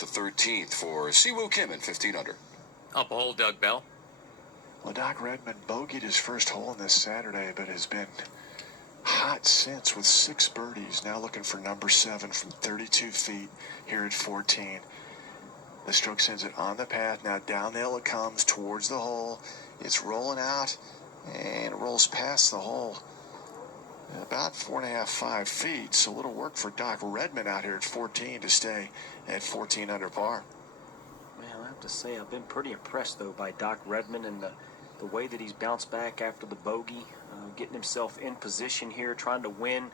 at the 13th for Siwoo Kim in 15 under. Up a hole, Doug Bell. Well, Doc Redman bogeyed his first hole on this Saturday, but has been hot since with 6 birdies. Now looking for number 7 from 32 feet here at 14. The stroke sends it on the path. Now down the hill it comes towards the hole. It's rolling out and it rolls past the hole. About 4.5, 5 feet. So a little work for Doc Redman out here at 14 to stay at 14 under par. Man, I have to say I've been pretty impressed though by Doc Redman and the way that he's bounced back after the bogey, getting himself in position here, trying to win.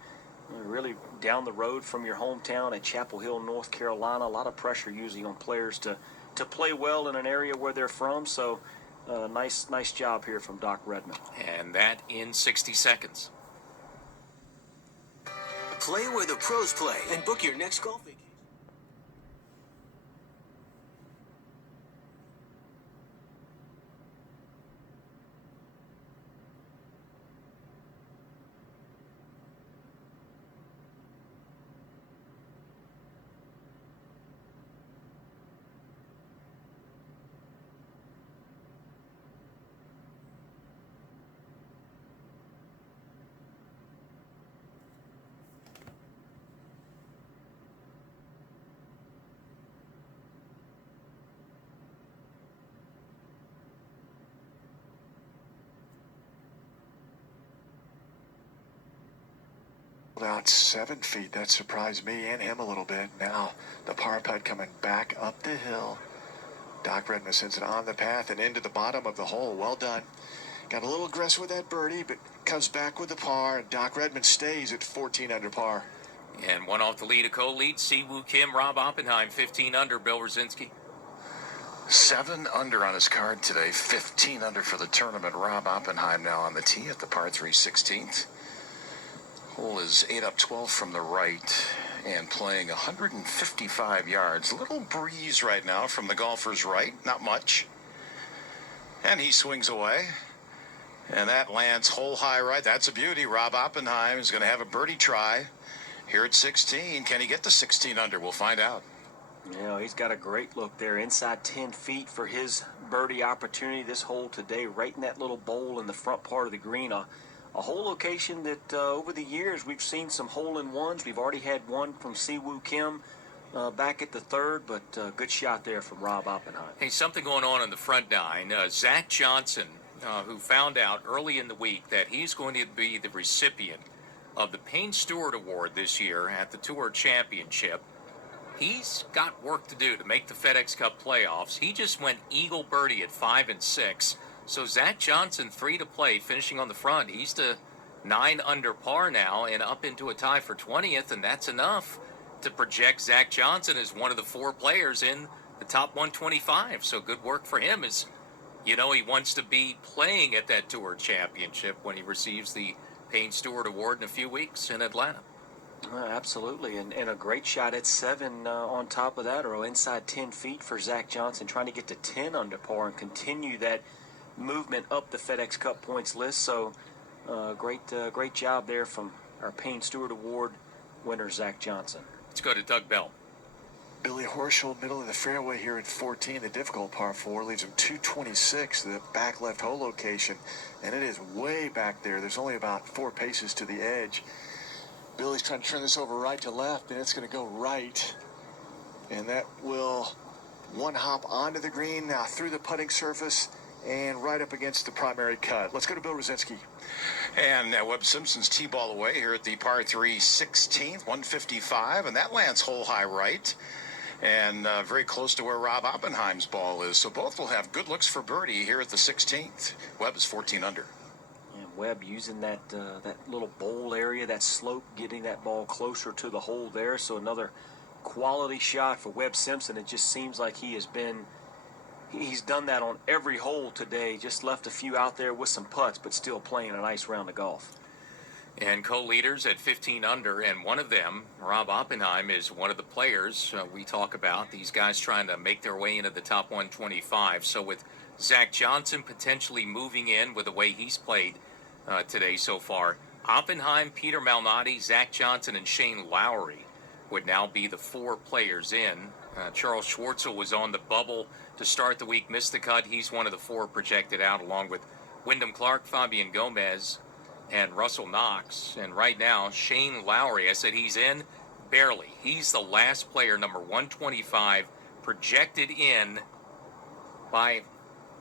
Really down the road from your hometown at Chapel Hill, North Carolina. A lot of pressure usually on players to play well in an area where they're from. So nice job here from Doc Redman. And that in 60 seconds. Play where the pros play and book your next golf vacation. Out 7 feet. That surprised me and him a little bit. Now the par putt coming back up the hill. Doc Redman sends it on the path and into the bottom of the hole. Well done. Got a little aggressive with that birdie, but comes back with the par. And Doc Redman stays at 14 under par. And one off the lead, a co-lead. Siwoo Kim, Rob Oppenheim, 15 under. Bill Rosinski. 7 under on his card today. 15 under for the tournament. Rob Oppenheim now on the tee at the par 3 16th. Hole is 8 up 12 from the right and playing 155 yards. A little breeze right now from the golfer's right, not much. And he swings away. And that lands hole high right. That's a beauty. Rob Oppenheim is going to have a birdie try here at 16. Can he get to 16 under? We'll find out. He's got a great look there inside 10 feet for his birdie opportunity this hole today, right in that little bowl in the front part of the green. A whole location that over the years we've seen some hole-in-ones. We've already had one from Siwoo Kim back at the 3rd, but good shot there from Rob Oppenheim. Hey, something going on in the front nine. Zach Johnson, who found out early in the week that he's going to be the recipient of the Payne Stewart Award this year at the Tour Championship. He's got work to do to make the FedEx Cup playoffs. He just went eagle birdie at 5 and 6. So Zach Johnson, 3 to play, finishing on the front. He's to 9 under par now and up into a tie for 20th, and that's enough to project Zach Johnson as one of the 4 players in the top 125. So good work for him as, he wants to be playing at that Tour Championship when he receives the Payne Stewart Award in a few weeks in Atlanta. Absolutely, and a great shot at 7 on top of that, or inside 10 feet for Zach Johnson, trying to get to 10 under par and continue that movement up the FedEx Cup points list. So great job there from our Payne Stewart Award winner Zach Johnson. Let's go to Doug Bell. Billy Horschel, middle of the fairway here at 14. The difficult par 4 leaves him 226, the back left hole location, and it is way back there. There's only about 4 paces to the edge. Billy's trying to turn this over right to left, and it's going to go right, and that will one hop onto the green, now through the putting surface and right up against the primary cut. Let's go to Bill Rosinski. And Webb Simpson's tee ball away here at the par 3 16th, 155, and that lands hole high right and very close to where Rob Oppenheim's ball is. So both will have good looks for birdie here at the 16th. Webb is 14 under. And Webb using that little bowl area, that slope, getting that ball closer to the hole there. So another quality shot for Webb Simpson. It just seems like he's done that on every hole today. Just left a few out there with some putts, but still playing a nice round of golf. And co-leaders at 15 under, and one of them, Rob Oppenheim, is one of the players we talk about. These guys trying to make their way into the top 125. So with Zach Johnson potentially moving in with the way he's played today so far, Oppenheim, Peter Malnati, Zach Johnson, and Shane Lowry would now be the 4 players in Charles Schwartzel was on the bubble to start the week, missed the cut. He's one of the 4 projected out, along with Wyndham Clark, Fabian Gomez, and Russell Knox. And right now, Shane Lowry, I said he's in, barely. He's the last player, number 125, projected in by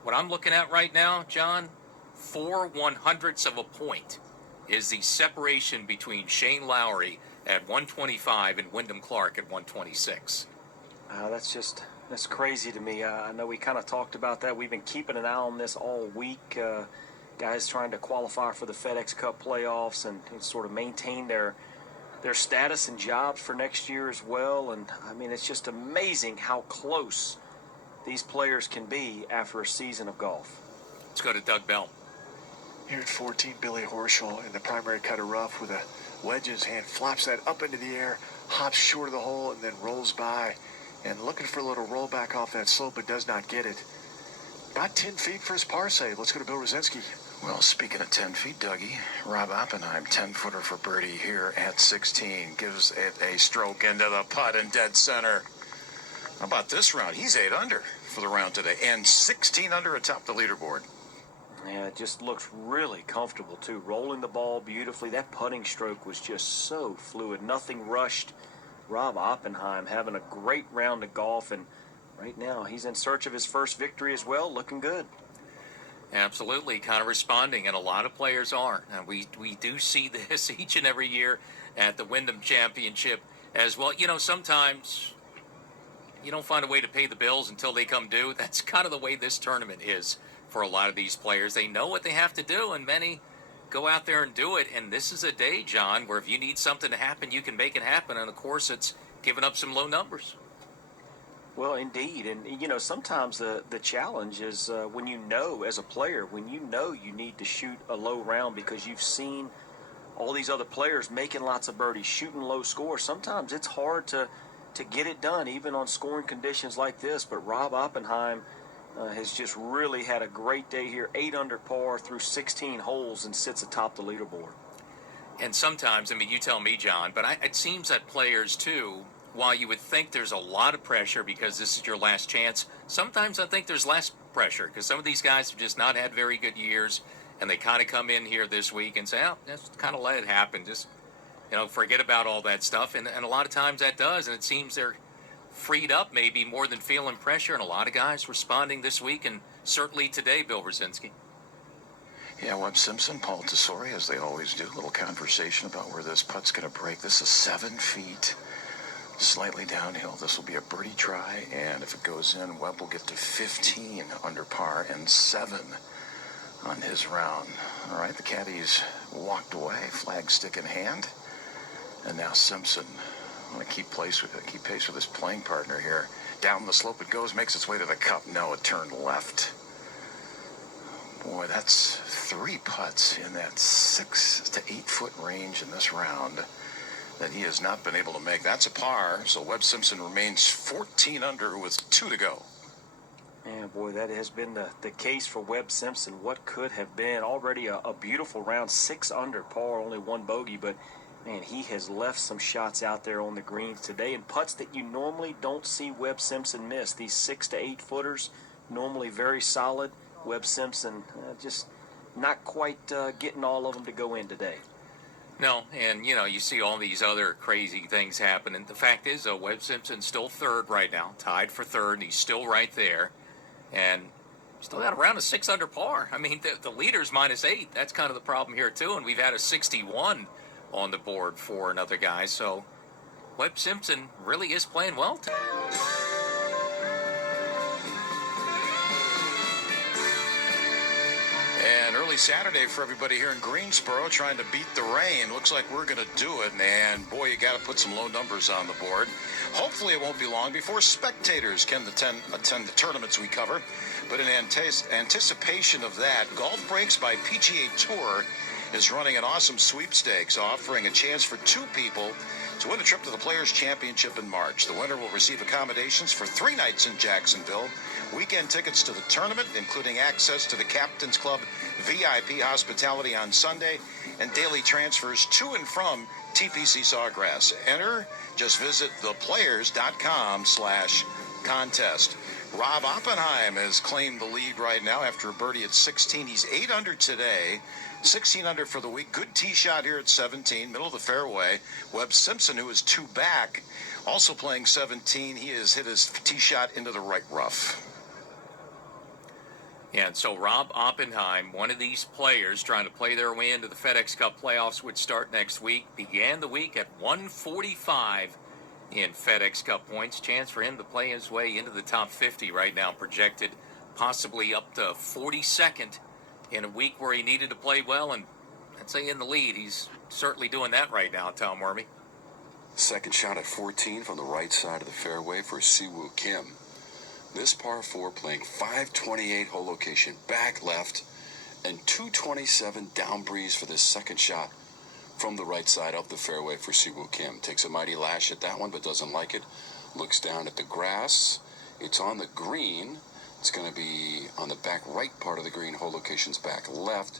what I'm looking at right now, John, 4/100ths of a point is the separation between Shane Lowry at 125 and Wyndham Clark at 126. That's crazy to me. I know we kind of talked about that. We've been keeping an eye on this all week. Guys trying to qualify for the FedEx Cup playoffs and sort of maintain their status and jobs for next year as well. And I mean, it's just amazing how close these players can be after a season of golf. Let's go to Doug Bell. Here at 14, Billy Horschel in the primary cut of rough with a wedge in his hand, flops that up into the air, hops short of the hole, and then rolls by. And looking for a little rollback off that slope, but does not get it. About 10 feet for his par save. Let's go to Bill Rosinski. Well, speaking of 10 feet, Dougie, Rob Oppenheim, 10-footer for birdie here at 16, gives it a stroke into the putt in dead center. How about this round? He's 8 under for the round today, and 16 under atop the leaderboard. Yeah, it just looks really comfortable, too. Rolling the ball beautifully. That putting stroke was just so fluid. Nothing rushed. Rob Oppenheim having a great round of golf, and right now he's in search of his first victory as well, looking good. Absolutely, kind of responding, and a lot of players are. And we do see this each and every year at the Wyndham Championship as well. You know, sometimes you don't find a way to pay the bills until they come due. That's kind of the way this tournament is for a lot of these players. They know what they have to do, and many go out there and do it. And this is a day, John, where if you need something to happen, you can make it happen. And, of course, it's giving up some low numbers. Well, indeed. And, you know, sometimes the challenge is when you know, as a player, when you know you need to shoot a low round because you've seen all these other players making lots of birdies, shooting low scores. Sometimes it's hard to get it done, even on scoring conditions like this. But Rob Oppenheim has just really had a great day here. 8 under par through 16 holes and sits atop the leaderboard. And sometimes, I mean, you tell me, John, but it seems that players, too, while you would think there's a lot of pressure because this is your last chance, sometimes I think there's less pressure because some of these guys have just not had very good years, and they kind of come in here this week and say, oh, just kind of let it happen. Just, you know, forget about all that stuff. And a lot of times that does, and it seems they're freed up maybe more than feeling pressure, and a lot of guys responding this week, and certainly today, Bill Rosinski. Yeah, Webb Simpson, Paul Tesori, as they always do, a little conversation about where this putt's going to break. This is 7 feet, slightly downhill. This will be a birdie try, and if it goes in, Webb will get to 15 under par and 7 on his round. All right, the caddies walked away, flag stick in hand, and now Simpson want to keep pace with his playing partner here. Down the slope it goes, makes its way to the cup. No, it turned left. Boy, that's 3 putts in that 6 to 8 foot range in this round that he has not been able to make. That's a par, so Webb Simpson remains 14 under with 2 to go. Man, boy, that has been the case for Webb Simpson. What could have been already a beautiful round, 6 under par, only 1 bogey, but man, he has left some shots out there on the greens today, and putts that you normally don't see Webb Simpson miss. These 6 to 8 footers, normally very solid. Webb Simpson just not quite getting all of them to go in today. No, and, you know, you see all these other crazy things happen. And the fact is, though, Webb Simpson's still 3rd right now, tied for 3rd, and he's still right there. And still got around a 6 under par. I mean, the leader's -8. That's kind of the problem here, too. And we've had a 61 on the board for another guy. So Webb Simpson really is playing well today. And early Saturday for everybody here in Greensboro trying to beat the rain. Looks like we're going to do it. And boy, you got to put some low numbers on the board. Hopefully it won't be long before spectators can attend the tournaments we cover. But in anticipation of that, Golf Breaks by PGA Tour is running an awesome sweepstakes, offering a chance for 2 people to win a trip to the Players' Championship in March. The winner will receive accommodations for 3 nights in Jacksonville, weekend tickets to the tournament, including access to the Captain's Club VIP hospitality on Sunday, and daily transfers to and from TPC Sawgrass. Enter. Just visit theplayers.com/contest. Rob Oppenheim has claimed the lead right now after a birdie at 16. He's 8 under today, 16 under for the week. Good tee shot here at 17, middle of the fairway. Webb Simpson, who is 2 back, also playing 17. He has hit his tee shot into the right rough. Yeah, and so Rob Oppenheim, one of these players trying to play their way into the FedEx Cup playoffs, would start next week. Began the week at 145 in FedEx Cup points. Chance for him to play his way into the top 50 right now, projected possibly up to 42nd in a week where he needed to play well, and I'd say in the lead. He's certainly doing that right now, Tom Wormy. Second shot at 14 from the right side of the fairway for Siwoo Kim. This par 4 playing 528 hole location back left and 227 down breeze for this second shot from the right side of the fairway for Siwoo Kim. Takes a mighty lash at that one, but doesn't like it. Looks down at the grass. It's on the green. It's going to be on the back right part of the green. Hole location's back left.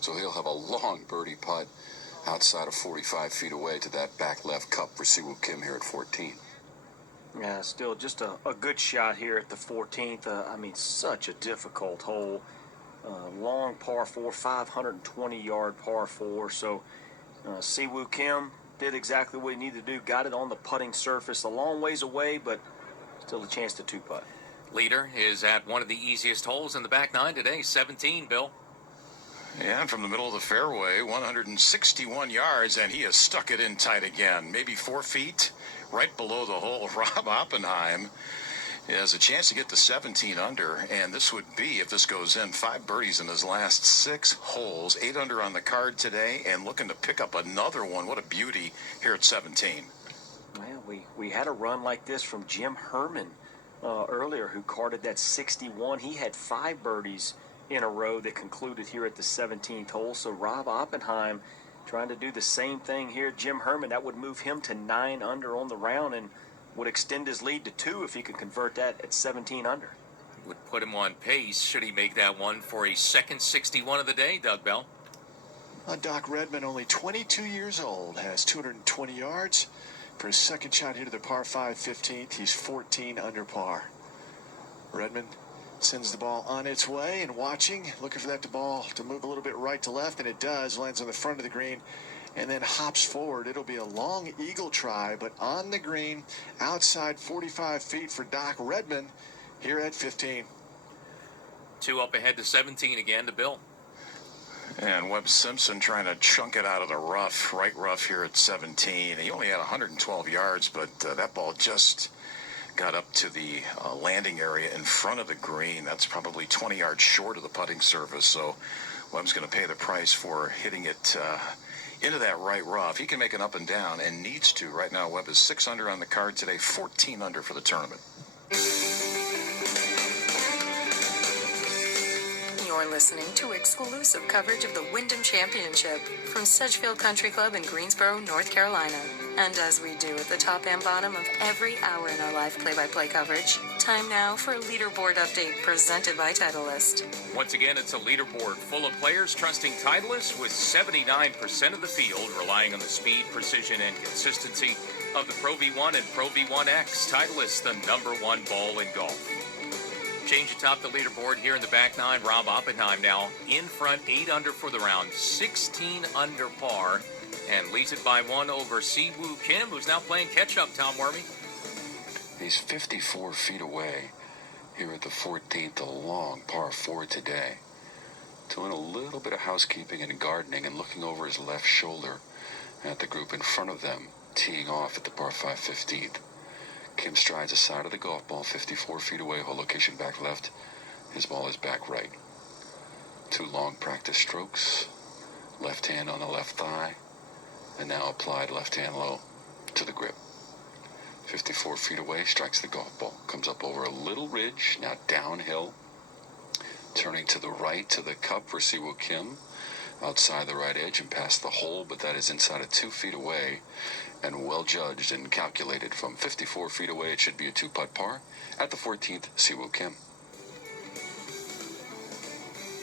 So he'll have a long birdie putt outside of 45 feet away to that back left cup for Siwoo Kim here at 14. Yeah, still just a good shot here at the 14th. I mean, such a difficult hole. Long par 4, 520-yard par 4. So Siwoo Kim did exactly what he needed to do. Got it on the putting surface a long ways away, but still a chance to 2-putt. Leader is at one of the easiest holes in the back 9 today, 17, Bill. Yeah, and from the middle of the fairway, 161 yards, and he has stuck it in tight again. Maybe 4 feet right below the hole. Rob Oppenheim has a chance to get to 17 under, and this would be, if this goes in, 5 birdies in his last 6 holes. 8 under on the card today, and looking to pick up another one. What a beauty here at 17. Well, we had a run like this from Jim Herman earlier, who carded that 61. He had 5 birdies in a row that concluded here at the 17th hole. So Rob Oppenheim trying to do the same thing here. Jim Herman, that would move him to 9 under on the round and would extend his lead to 2 if he could convert that at 17 under. Would put him on pace should he make that one for a second 61 of the day, Doug Bell. Doc Redman, only 22 years old, has 220 yards. For his second shot here to the par 5 15th, he's 14 under par. Redman sends the ball on its way and watching, looking for that ball to move a little bit right to left, and it does. Lands on the front of the green and then hops forward. It'll be a long eagle try, but on the green, outside 45 feet for Doc Redman here at 15. 2 up ahead to 17 again to Bill. And Webb Simpson trying to chunk it out of the rough, right rough here at 17. He only had 112 yards, but that ball just got up to the landing area in front of the green. That's probably 20 yards short of the putting surface, so Webb's going to pay the price for hitting it into that right rough. He can make an up and down and needs to. Right now, Webb is 6 under on the card today, 14 under for the tournament. You're listening to exclusive coverage of the Wyndham Championship from Sedgefield Country Club in Greensboro, North Carolina. And as we do at the top and bottom of every hour in our live play-by-play coverage, time now for a leaderboard update presented by Titleist. Once again, it's a leaderboard full of players trusting Titleist, with 79% of the field relying on the speed, precision, and consistency of the Pro V1 and Pro V1X. Titleist, the #1 ball in golf. Change atop the leaderboard here in the back 9. Rob Oppenheim now in front, 8 under for the round, 16 under par, and leads it by 1 over Siwoo Kim, who's now playing catch-up, Tom Wormy. He's 54 feet away here at the 14th, a long par 4 today. Doing a little bit of housekeeping and gardening and looking over his left shoulder at the group in front of them, teeing off at the par 5 15th. Kim strides the side of the golf ball, 54 feet away, hole location back left. His ball is back right. 2 long practice strokes, left hand on the left thigh, and now applied left hand low to the grip. 54 feet away, strikes the golf ball, comes up over a little ridge, now downhill, turning to the right to the cup for Siwoo Kim, outside the right edge and past the hole, but that is inside of 2 feet away. and well judged and calculated. From 54 feet away, it should be a two-putt par. At the 14th, Siwoo Kim.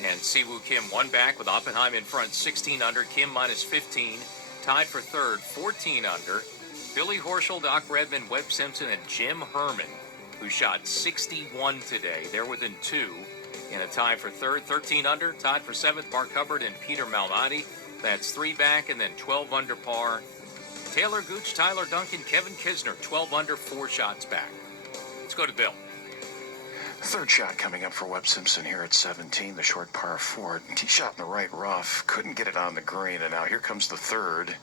And Siwoo Kim one back with Oppenheim in front, 16 under. Kim minus 15, tied for third, 14 under. Billy Horschel, Doc Redman, Webb Simpson, and Jim Herman, who shot 61 today. They're within two in a tie for third, 13 under. Tied for seventh, Mark Hubbard and Peter Malnati. That's three back, and then 12 under par. Taylor Gooch, Tyler Duncan, Kevin Kisner, 12 under, 4 shots back. Let's go to Bill. Third shot coming up for Webb Simpson here at 17, the short par 4. Tee shot in the right rough, couldn't get it on the green, and now here comes the third.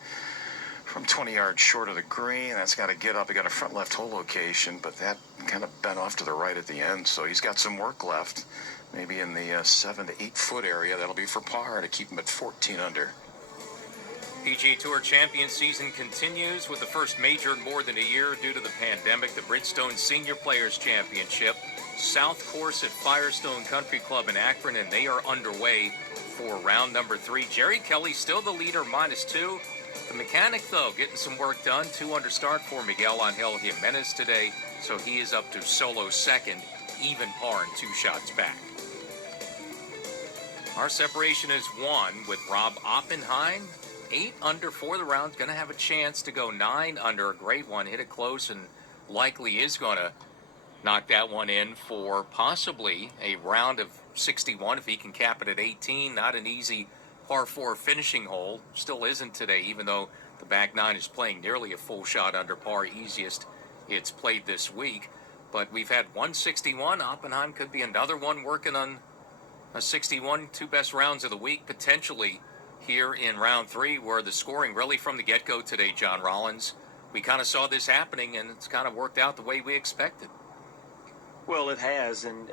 From 20 yards short of the green, that's got to get up. He got a front left hole location, but that kind of bent off to the right at the end, so he's got some work left. Maybe in the 7 to 8 foot area. That'll be for par to keep him at 14 under. PGA Tour Champion season continues with the first major in more than a year due to the pandemic. The Bridgestone Senior Players Championship, South Course at Firestone Country Club in Akron, and they are underway for round number 3. Jerry Kelly still the leader, minus 2. The mechanic, though, getting some work done. 2 under start for Miguel Angel Jimenez today, so he is up to solo second, even par and 2 shots back. Our separation is 1 with Rob Oppenheim. 8 under for the round. Going to have a chance to go 9 under. A great one. Hit it close and likely is going to knock that one in for possibly a round of 61 if he can cap it at 18. Not an easy par 4 finishing hole. Still isn't today, even though the back 9 is playing nearly a full shot under par. Easiest it's played this week. But we've had 161. Oppenheim could be another one working on a 61. 2 best rounds of the week potentially here in round 3, where the scoring really from the get-go today, John Rollins. We kind of saw this happening, and it's kind of worked out the way we expected. Well, it has, and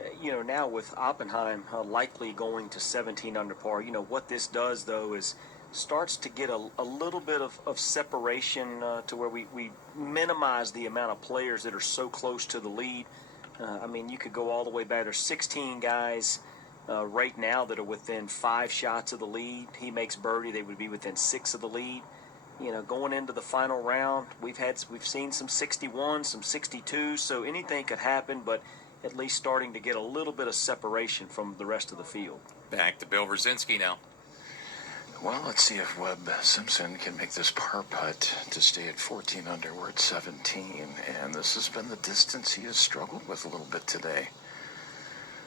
now with Oppenheim likely going to 17 under par, what this does, though, is starts to get a little bit of separation to where we minimize the amount of players that are so close to the lead. You could go all the way back. There's 16 guys right now that are within 5 shots of the lead. He makes birdie, they would be within 6 of the lead. Going into the final round, we've seen some 61s, some 62s, so anything could happen, but at least starting to get a little bit of separation from the rest of the field. Back to Bill Brzezinski now. Well, let's see if Webb Simpson can make this par putt to stay at 14 under. We're at 17, and this has been the distance he has struggled with a little bit today.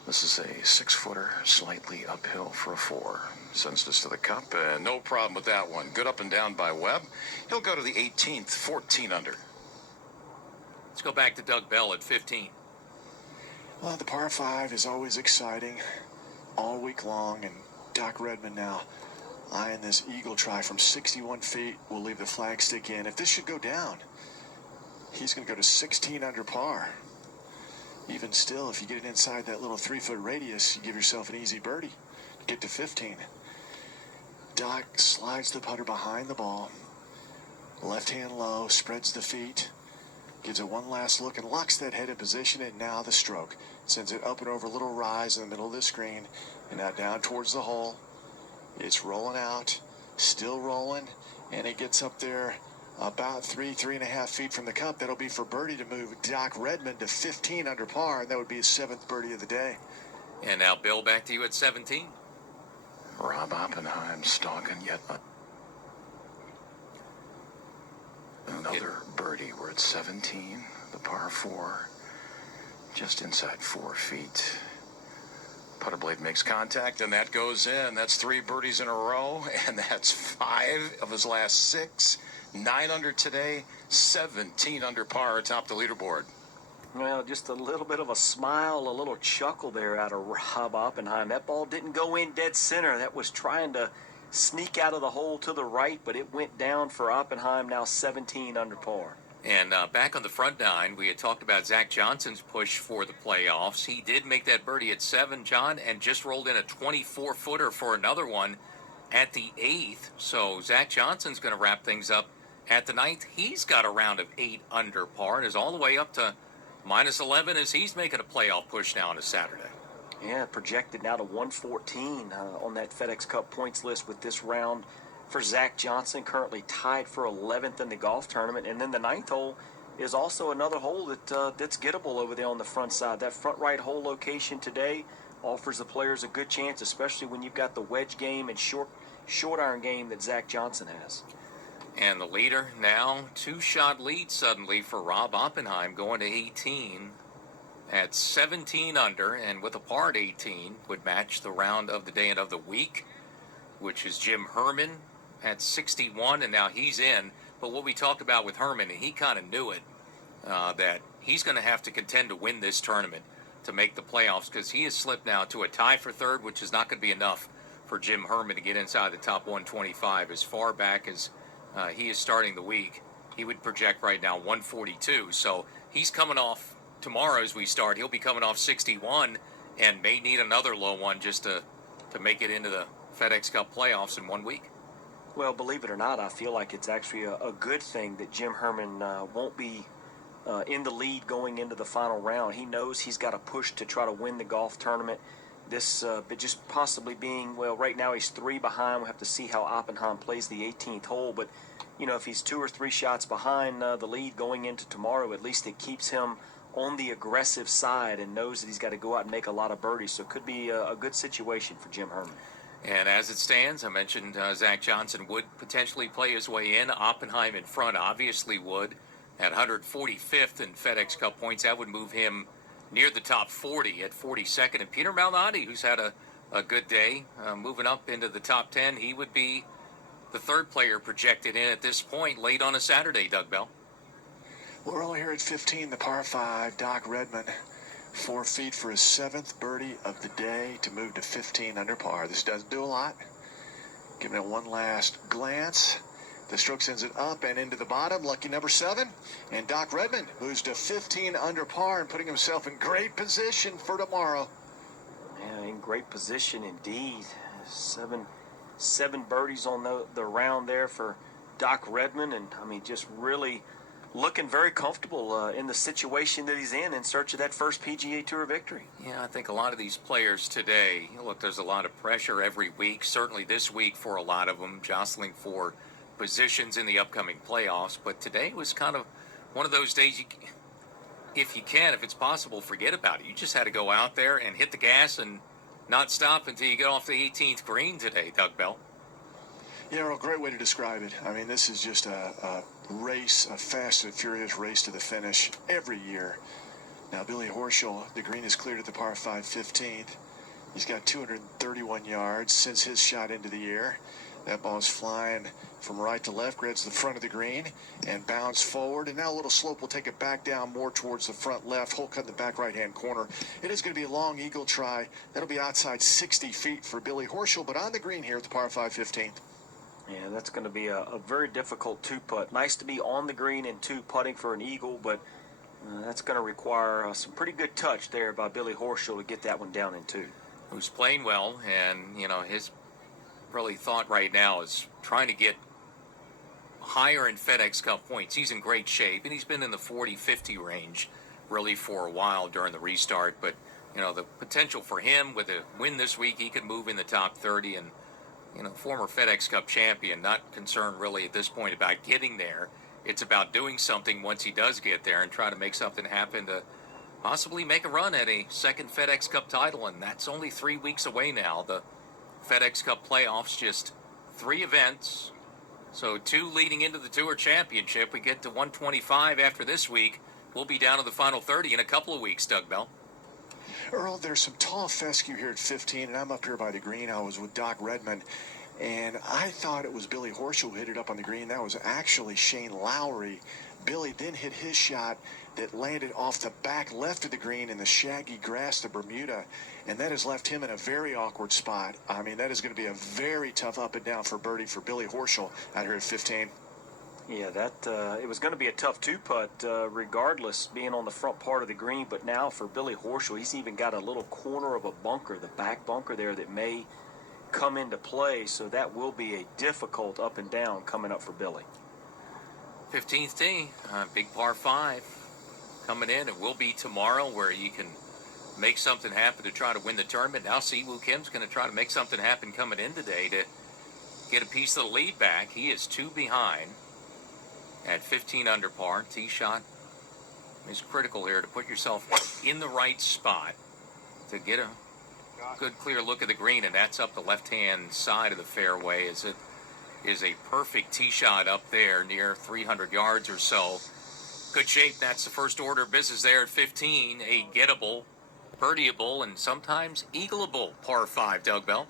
This is a 6-footer, slightly uphill for a 4. Sends this to the cup, and no problem with that one. Good up and down by Webb. He'll go to the 18th, 14 under. Let's go back to Doug Bell at 15. Well, the par 5 is always exciting all week long, and Doc Redman now eyeing this eagle try from 61 feet. Will leave the flagstick in. If this should go down, he's going to go to 16 under par. Even still, if you get it inside that little 3-foot radius, you give yourself an easy birdie to get to 15. Doc slides the putter behind the ball, left hand low, spreads the feet, gives it one last look, and locks that head in position. And now the stroke sends it up and over a little rise in the middle of the screen, and now down towards the hole. It's rolling out, still rolling, and it gets up there about 3.5 feet from the cup. That'll be for birdie to move Doc Redman to 15 under par, and that would be his 7th birdie of the day. And now, Bill, back to you at 17. Rob Oppenheim stalking yet another birdie. We're at 17, the par 4, just inside 4 feet. Putter blade makes contact, and that goes in. That's 3 birdies in a row, and that's 5 of his last 6. 9 under today, 17 under par atop the leaderboard. Well, just a little bit of a smile, a little chuckle there out of Rob Oppenheim. That ball didn't go in dead center. That was trying to sneak out of the hole to the right, but it went down for Oppenheim, now 17 under par. And back on the front 9, we had talked about Zach Johnson's push for the playoffs. He did make that birdie at 7, John, and just rolled in a 24-footer for another one at the 8th. So Zach Johnson's going to wrap things up at the 9th. He's got a round of 8 under par and is all the way up to minus 11 as he's making a playoff push now on a Saturday. Yeah, projected now to 114 on that FedEx Cup points list with this round for Zach Johnson, currently tied for 11th in the golf tournament. And then the 9th hole is also another hole that's gettable over there on the front side. That front right hole location today offers the players a good chance, especially when you've got the wedge game and short iron game that Zach Johnson has. And the leader now, 2-shot lead suddenly for Rob Oppenheim, going to 18 at 17 under, and with a par at 18 would match the round of the day and of the week, which is Jim Herman at 61, and now he's in. But what we talked about with Herman, and he kind of knew it, that he's going to have to contend to win this tournament to make the playoffs, because he has slipped now to a tie for third, which is not going to be enough for Jim Herman to get inside the top 125. As far back as he is starting the week, he would project right now 142. So he's coming off tomorrow as we start. He'll be coming off 61 and may need another low one just to make it into the FedEx Cup playoffs in 1 week. Well, believe it or not, I feel like it's actually a good thing that Jim Herman won't be in the lead going into the final round. He knows he's got to push to try to win the golf tournament. This but just possibly being, well, right now he's 3 behind. We'll have to see how Oppenheim plays the 18th hole. But, you know, if he's 2 or 3 shots behind the lead going into tomorrow, at least it keeps him on the aggressive side and knows that he's got to go out and make a lot of birdies. So it could be a good situation for Jim Herman. And as it stands, I mentioned Zach Johnson would potentially play his way in. Oppenheim in front obviously would. At 145th in FedEx Cup points, that would move him near the top 40 at 42nd. And Peter Malnati, who's had a good day, moving up into the top 10, he would be the third player projected in at this point late on a Saturday, Doug Bell. We're all here at 15, the par 5. Doc Redman, 4 feet for his 7th birdie of the day to move to 15 under par. This doesn't do a lot. Giving it one last glance. The stroke sends it up and into the bottom. Lucky number 7. And Doc Redman moves to 15 under par and putting himself in great position for tomorrow. Yeah, in great position indeed. Seven birdies on the round there for Doc Redman. And, I mean, just really looking very comfortable in the situation that he's in search of that first PGA Tour victory. Yeah, I think a lot of these players today, look, there's a lot of pressure every week, certainly this week for a lot of them, jostling for positions in the upcoming playoffs. But today was kind of one of those days, if it's possible, forget about it. You just had to go out there and hit the gas and not stop until you get off the 18th green today, Doug Bell. Yeah, Earl, great way to describe it. I mean, this is just a race, a fast and furious race to the finish every year. Now, Billy Horschel, the green is cleared at the par 5 15th. He's got 231 yards since his shot into the air. That ball's flying from right to left, grabs the front of the green, and bounds forward. And now a little slope will take it back down more towards the front left. Hole cut in the back right-hand corner. It is going to be a long eagle try. That'll be outside 60 feet for Billy Horschel, but on the green here at the par 5 15th. Yeah, that's going to be a very difficult 2-putt. Nice to be on the green and 2 putting for an eagle, but that's going to require some pretty good touch there by Billy Horschel to get that one down in 2. Who's playing well, and, you know, his really thought right now is trying to get higher in FedEx Cup points. He's in great shape, and he's been in the 40-50 range really for a while during the restart. But, you know, the potential for him with a win this week, he could move in the top 30. And, you know, former FedEx Cup champion, not concerned really at this point about getting there. It's about doing something once he does get there and try to make something happen to possibly make a run at a second FedEx Cup title. And that's only 3 weeks away now. The FedEx Cup playoffs, just 3 events. So 2 leading into the Tour Championship. We get to 125 after this week. We'll be down to the final 30 in a couple of weeks, Doug Bell. Earl, there's some tall fescue here at 15, and I'm up here by the green. I was with Doc Redman, and I thought it was Billy Horschel who hit it up on the green. That was actually Shane Lowry. Billy then hit his shot that landed off the back left of the green in the shaggy grass of Bermuda, and that has left him in a very awkward spot. I mean, that is going to be a very tough up and down for birdie for Billy Horschel out here at 15. Yeah, it was going to be a tough 2-putt regardless, being on the front part of the green. But now for Billy Horschel, he's even got a little corner of a bunker, the back bunker there, that may come into play. So that will be a difficult up and down coming up for Billy. 15th tee, big par 5 coming in. It will be tomorrow where you can make something happen to try to win the tournament. Now Si Woo Kim's going to try to make something happen coming in today to get a piece of the lead back. He is 2 behind at 15 under par. Tee shot is critical here to put yourself in the right spot to get a good clear look at the green, and that's up the left-hand side of the fairway as it is a perfect tee shot up there near 300 yards or so. Good shape. That's the first order of business there at 15. A gettable, birdieable, and sometimes eagleable par 5, Doug Bell.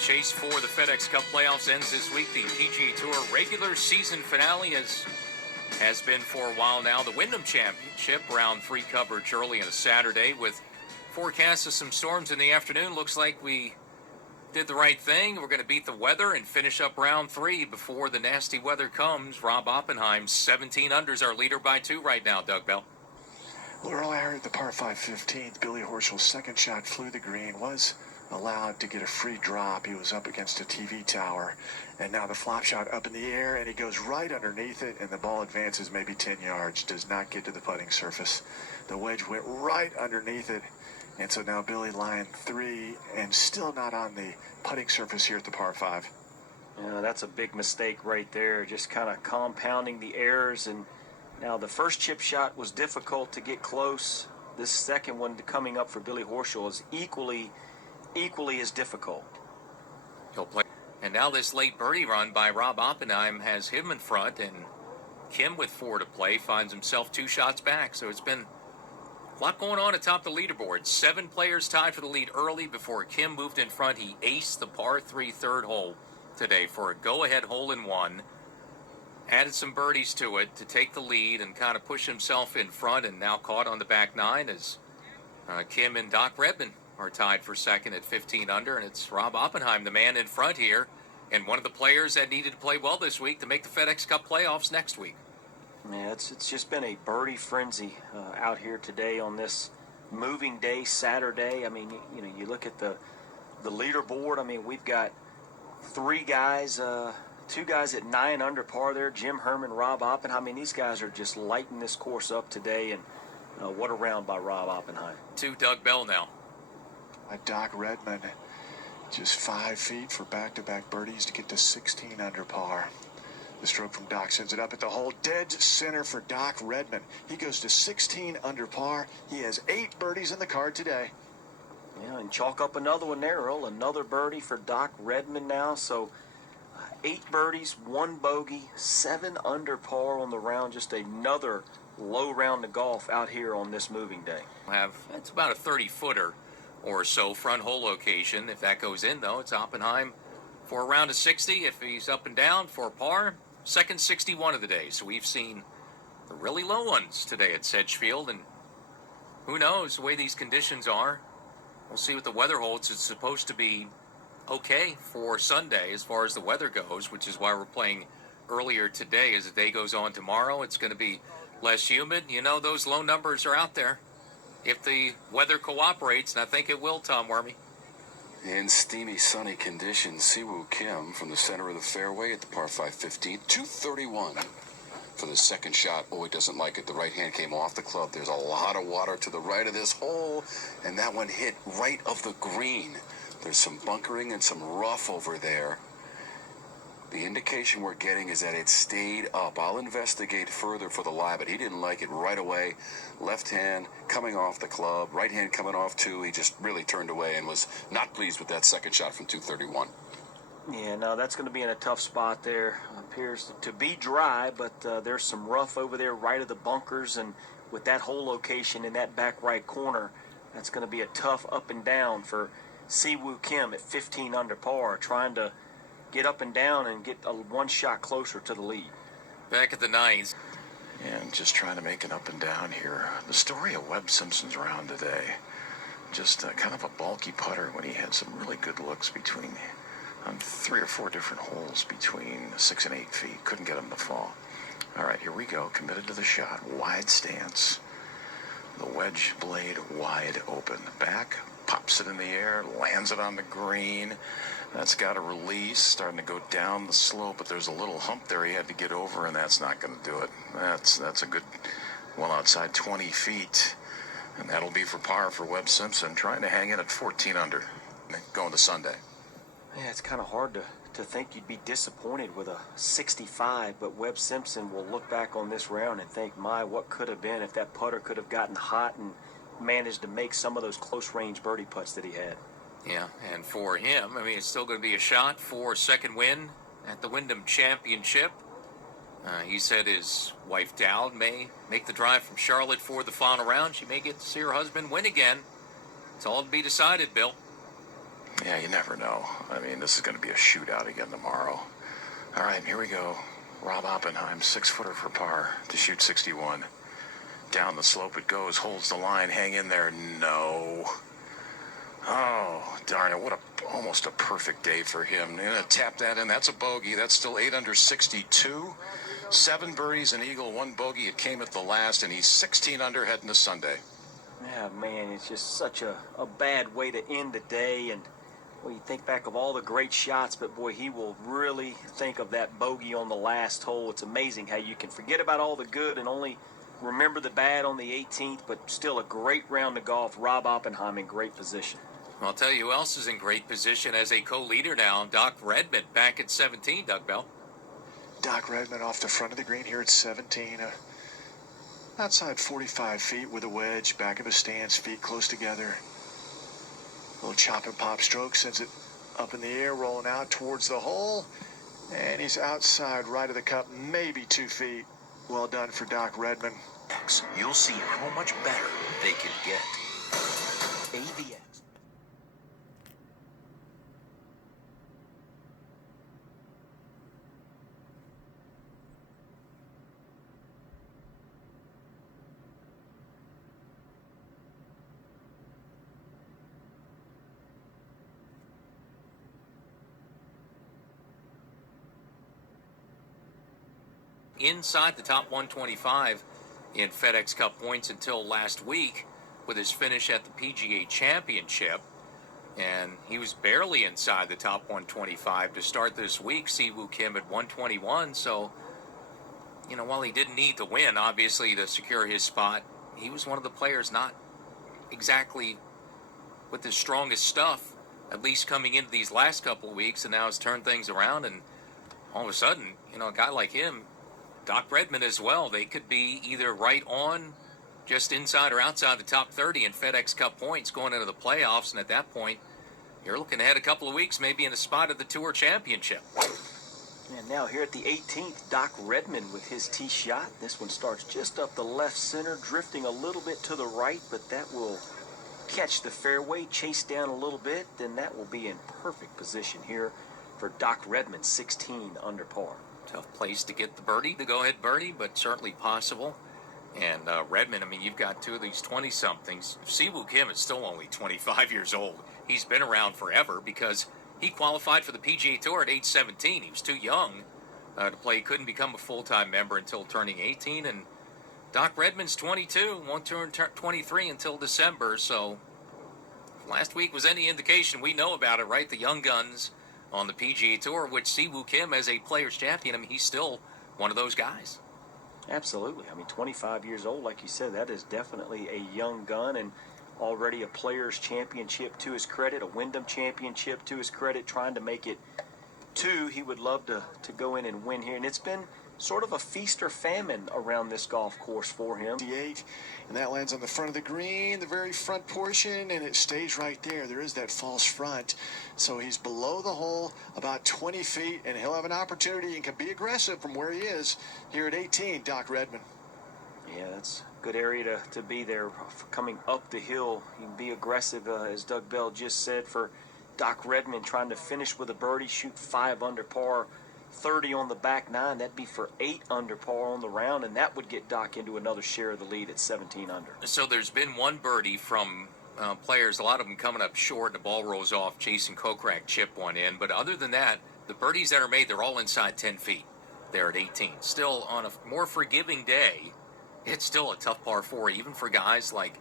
Chase for the FedEx Cup playoffs ends this week. The PGA Tour regular season finale has been for a while now. The Wyndham Championship round 3 coverage early on a Saturday with forecasts of some storms in the afternoon. Looks like we did the right thing. We're going to beat the weather and finish up round 3 before the nasty weather comes. Rob Oppenheim, 17 unders, our leader by 2 right now, Doug Bell. Well, earlier I heard the par 5 15th. Billy Horschel's second shot flew the green, was allowed to get a free drop. He was up against a TV tower, and now the flop shot up in the air, and he goes right underneath it, and the ball advances maybe 10 yards, does not get to the putting surface. The wedge went right underneath it, and so now Billy lying 3 and still not on the putting surface here at the par 5. Yeah, that's a big mistake right there, just kind of compounding the errors. And now the first chip shot was difficult to get close. This second one coming up for Billy Horschel is equally as difficult. He'll play. And now this late birdie run by Rob Oppenheim has him in front, and Kim with 4 to play finds himself 2 shots back. So it's been a lot going on atop the leaderboard. 7 players tied for the lead early before Kim moved in front. He aced the par 3 third hole today for a go-ahead hole-in-one. Added some birdies to it to take the lead and kind of push himself in front, and now caught on the back 9 as Kim and Doc Redman are tied for second at 15 under, and it's Rob Oppenheim, the man in front here, and one of the players that needed to play well this week to make the FedEx Cup playoffs next week. Yeah, it's just been a birdie frenzy out here today on this moving day, Saturday. I mean, you look at the leaderboard. I mean, we've got 3 guys, 2 guys at 9 under par there, Jim Herman, Rob Oppenheim. I mean, these guys are just lighting this course up today, and what a round by Rob Oppenheim. To Doug Bell now. Doc Redman, just 5 feet for back-to-back birdies to get to 16 under par. The stroke from Doc sends it up at the hole, dead center for Doc Redman. He goes to 16 under par. He has 8 birdies in the card today. Yeah, and chalk up another one there, Earl. Another birdie for Doc Redman now. So 8 birdies, 1 bogey, 7 under par on the round. Just another low round of golf out here on this moving day. It's about a 30-footer or so front hole location. If that goes in, though, it's Oppenheim for a round of 60. If he's up and down for a par, second 61 of the day. So we've seen the really low ones today at Sedgefield, and who knows the way these conditions are. We'll see what the weather holds. It's supposed to be okay for Sunday as far as the weather goes, which is why we're playing earlier today. As the day goes on tomorrow, it's going to be less humid. You know, those low numbers are out there if the weather cooperates, and I think it will, Tom Wormy. In steamy, sunny conditions, Siwoo Kim from the center of the fairway at the par 5 15, 231 for the second shot. Oh, he doesn't like it. The right hand came off the club. There's a lot of water to the right of this hole, and that one hit right of the green. There's some bunkering and some rough over there. The indication we're getting is that it stayed up. I'll investigate further for the lie, but he didn't like it right away. Left hand coming off the club, right hand coming off too. He just really turned away and was not pleased with that second shot from 231. Yeah, no, that's going to be in a tough spot there. Appears to be dry, but there's some rough over there right of the bunkers, and with that hole location in that back right corner, that's going to be a tough up and down for Siwoo Kim at 15 under par, trying to get up and down and get 1 shot closer to the lead. Back at the 9th, and just trying to make it up and down here. The story of Webb Simpson's round today, just kind of a bulky putter when he had some really good looks between on 3 or 4 different holes between 6 and 8 feet. Couldn't get him to fall. All right, here we go. Committed to the shot. Wide stance. The wedge blade wide open. Back, pops it in the air, lands it on the green. That's got a release, starting to go down the slope, but there's a little hump there he had to get over, and that's not going to do it. That's a good, well outside 20 feet. And that'll be for par for Webb Simpson, trying to hang in at 14 under, going to Sunday. Yeah, it's kind of hard to think you'd be disappointed with a 65, but Webb Simpson will look back on this round and think, my, what could have been if that putter could have gotten hot and managed to make some of those close-range birdie putts that he had. Yeah, and for him, I mean, it's still going to be a shot for second win at the Wyndham Championship. He said his wife Dowd may make the drive from Charlotte for the final round. She may get to see her husband win again. It's all to be decided, Bill. Yeah, you never know. I mean, this is going to be a shootout again tomorrow. All right, here we go. Rob Oppenheim, 6-footer for par to shoot 61. Down the slope it goes, holds the line, hang in there. No. Oh, darn it. What almost a perfect day for him. Gonna tap that in. That's a bogey. That's still 8 under 62. 7 birdies, an eagle, 1 bogey. It came at the last, and he's 16 under heading to Sunday. Yeah, man, it's just such a bad way to end the day. And well, you think back of all the great shots, but boy, he will really think of that bogey on the last hole. It's amazing how you can forget about all the good and only remember the bad on the 18th, but still a great round of golf. Rob Oppenheim in great position. I'll tell you who else is in great position as a co-leader now. Doc Redman back at 17, Doug Bell. Doc Redman off the front of the green here at 17. Outside 45 feet with a wedge, back of his stance, feet close together. Little chop and pop stroke, sends it up in the air, rolling out towards the hole. And he's outside right of the cup, maybe 2 feet. Well done for Doc Redman. You'll see how much better they can get. AVX. Inside the top 125 in FedEx Cup points until last week with his finish at the PGA Championship. And he was barely inside the top 125 to start this week. Siwoo Kim at 121. So, you know, while he didn't need to win, obviously, to secure his spot, he was one of the players not exactly with the strongest stuff, at least coming into these last couple of weeks, and now has turned things around. And all of a sudden, you know, a guy like him, Doc Redman as well, they could be either right on, just inside or outside the top 30 in FedEx Cup points going into the playoffs. And at that point, you're looking ahead a couple of weeks, maybe in a spot at the Tour Championship. And now here at the 18th, Doc Redman with his tee shot. This one starts just up the left center, drifting a little bit to the right, but that will catch the fairway, chase down a little bit, then that will be in perfect position here for Doc Redman, 16 under par. Tough place to get the birdie, the go-ahead birdie, but certainly possible. And Redman, I mean, you've got two of these 20-somethings. Siwoo Kim is still only 25 years old. He's been around forever because he qualified for the PGA Tour at age 17. He was too young to play. He couldn't become a full-time member until turning 18. And Doc Redman's 22, won't turn 23 until December. So if last week was any indication, we know about it, right? The young guns on the PGA Tour, which Siwoo Kim as a player's champion, I mean, he's still one of those guys. Absolutely. I mean, 25 years old, like you said, that is definitely a young gun, and already a player's championship to his credit, a Wyndham championship to his credit, trying to make it 2. He would love to go in and win here, and it's been sort of a feast or famine around this golf course for him. 8, and that lands on the front of the green, the very front portion, and it stays right there. There is that false front, so he's below the hole about 20 feet, and he'll have an opportunity and can be aggressive from where he is here at 18, Doc Redman. Yeah, that's a good area to be there. Coming up the hill, he can be aggressive, as Doug Bell just said, for Doc Redman, trying to finish with a birdie, shoot 5 under par 30 on the back nine. That'd be for 8 under par on the round, and that would get Doc into another share of the lead at 17 under. So there's been one birdie from players, a lot of them coming up short, and the ball rolls off. Jason Kokrak chipped one in. But other than that, the birdies that are made, they're all inside 10 feet. They're at 18. Still, on a more forgiving day, it's still a tough par 4, even for guys like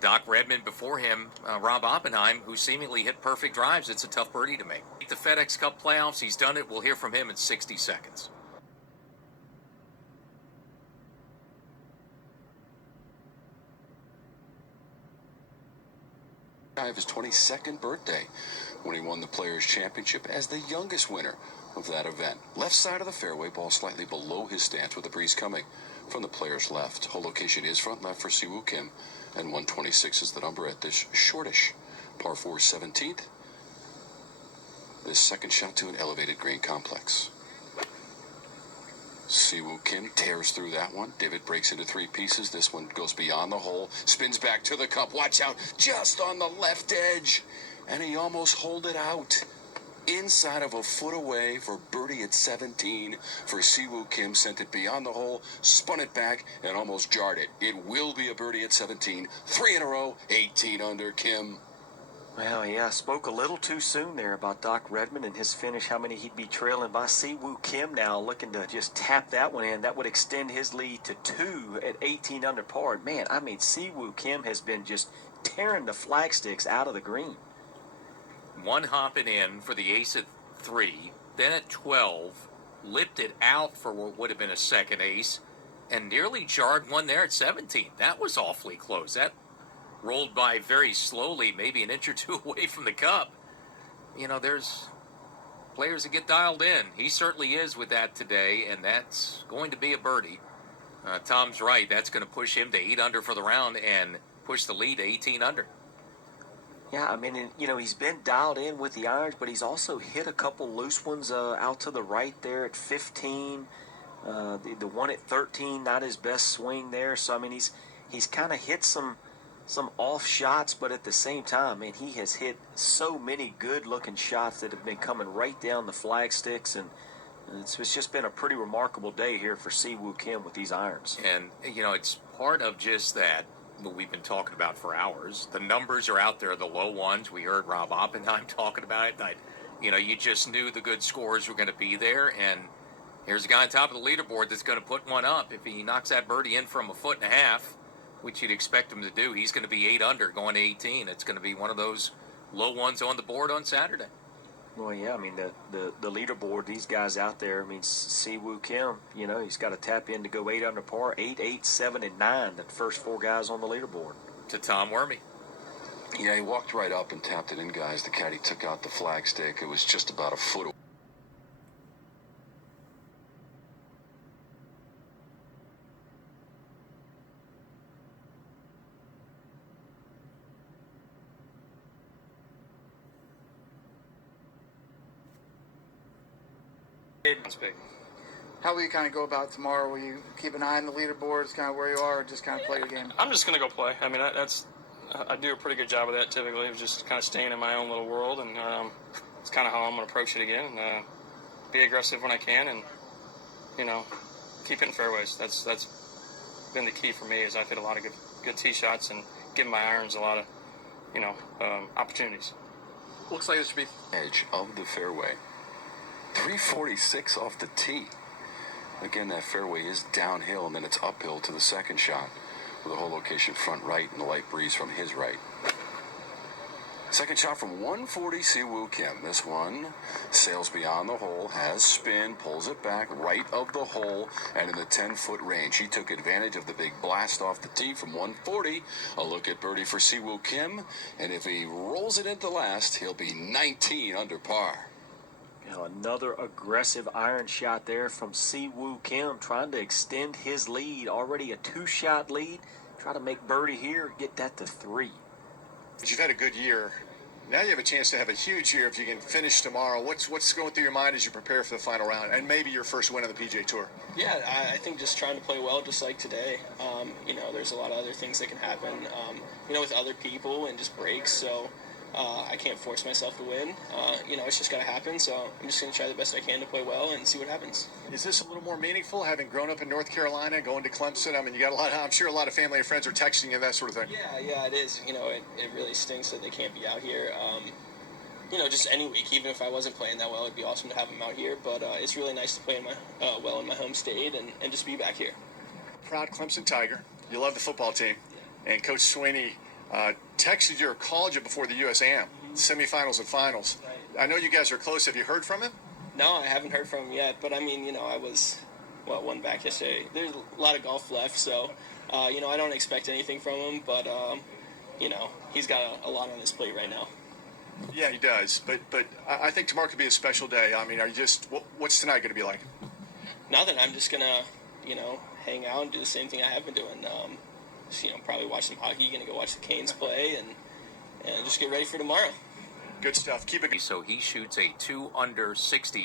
Doc Redman before him, Rob Oppenheim, who seemingly hit perfect drives. It's a tough birdie to make. The FedEx Cup playoffs, he's done it. We'll hear from him in 60 seconds. Of his 22nd birthday when he won the Players' Championship as the youngest winner of that event. Left side of the fairway, ball slightly below his stance with the breeze coming from the player's left. Hole location is front left for Siwoo Kim, and 126 is the number at this shortish par 4 17th. This second shot to an elevated green complex. Siwoo Kim tears through that one. Divot breaks into 3 pieces. This one goes beyond the hole, spins back to the cup. Watch out, just on the left edge. And he almost holed it out. Inside of a foot away for birdie at 17 for Siwoo Kim. Sent it beyond the hole, spun it back, and almost jarred it. It will be a birdie at 17. 3 in a row, 18 under Kim. Well, yeah, I spoke a little too soon there about Doc Redman and his finish, how many he'd be trailing by. Siwoo Kim now looking to just tap that one in. That would extend his lead to 2 at 18 under par. Man, I mean, Siwoo Kim has been just tearing the flagsticks out of the green. One hopping in for the ace at 3, then at 12, lipped it out for what would have been a second ace, and nearly jarred one there at 17. That was awfully close. That rolled by very slowly, maybe an inch or two away from the cup. You know, there's players that get dialed in. He certainly is with that today, and that's going to be a birdie. Tom's right. That's going to push him to 8 under for the round and push the lead to 18 under. Yeah, I mean, you know, he's been dialed in with the irons, but he's also hit a couple loose ones out to the right there at 15. The one at 13, not his best swing there. So, I mean, he's kind of hit some off shots, but at the same time, man, he has hit so many good-looking shots that have been coming right down the flagsticks, and it's just been a pretty remarkable day here for Siwoo Kim with these irons. And, you know, it's part of just that, what we've been talking about for hours. The numbers are out there, the low ones. We heard Rob Oppenheim talking about it. You know, you just knew the good scores were going to be there, and here's a guy on top of the leaderboard that's going to put one up. If he knocks that birdie in from a foot and a half, which you'd expect him to do, he's going to be 8 under going to 18. It's going to be one of those low ones on the board on Saturday. Well, yeah, I mean, the leaderboard, these guys out there, I mean, Siwoo Kim, you know, he's got to tap in to go 8 under par, 8, 8, 7, and 9, the first 4 guys on the leaderboard. To Tom Wormy. Yeah, he walked right up and tapped it in, guys. The caddy took out the flagstick. It was just about a foot away. How will you kind of go about tomorrow? Will you keep an eye on the leaderboards, kind of where you are, or just kind of play your game? I'm just going to go play. I mean, I do a pretty good job of that typically, of just kind of staying in my own little world, and it's kind of how I'm going to approach it again, and be aggressive when I can, and, you know, keep hitting fairways. That's been the key for me, is I've hit a lot of good tee shots and given my irons a lot of, you know, opportunities. Looks like it should be Edge of the fairway. 346 off the tee. Again, that fairway is downhill, and then it's uphill to the second shot with a hole location front right and the light breeze from his right. Second shot from 140, Siwoo Kim. This one sails beyond the hole, has spin, pulls it back right of the hole, and in the 10-foot range. He took advantage of the big blast off the tee from 140. A look at birdie for Siwoo Kim, and if he rolls it into last, he'll be 19 under par. You know, another aggressive iron shot there from Siwoo Kim, trying to extend his lead. Already a 2-shot lead. Try to make birdie here, get that to 3. You've had a good year. Now you have a chance to have a huge year if you can finish tomorrow. What's going through your mind as you prepare for the final round and maybe your first win on the PGA Tour? Yeah, I think just trying to play well, just like today. You know, there's a lot of other things that can happen, you know, with other people and just breaks. So I can't force myself to win. It's just got to happen. So I'm just going to try the best I can to play well and see what happens. Is this a little more meaningful, having grown up in North Carolina, going to Clemson? I mean, you got I'm sure a lot of family and friends are texting you, that sort of thing. Yeah, it is. It really stinks that they can't be out here. Just any week, even if I wasn't playing that well, it'd be awesome to have them out here. But it's really nice to play in my home state and just be back here. Proud Clemson Tiger. You love the football team. And Coach Sweeney texted you or called you before the USAM, semifinals and finals. I know you guys are close. Have you heard from him? No, I haven't heard from him yet. But, I mean, I was, one back yesterday. There's a lot of golf left, so, I don't expect anything from him. But, he's got a lot on his plate right now. Yeah, he does. But I think tomorrow could be a special day. I mean, what's tonight going to be like? Nothing. I'm just going to, hang out and do the same thing I have been doing. Probably watch some hockey. Going to go watch the Canes play and just get ready for tomorrow. Good stuff. Keep it. So he shoots a 2 under 60.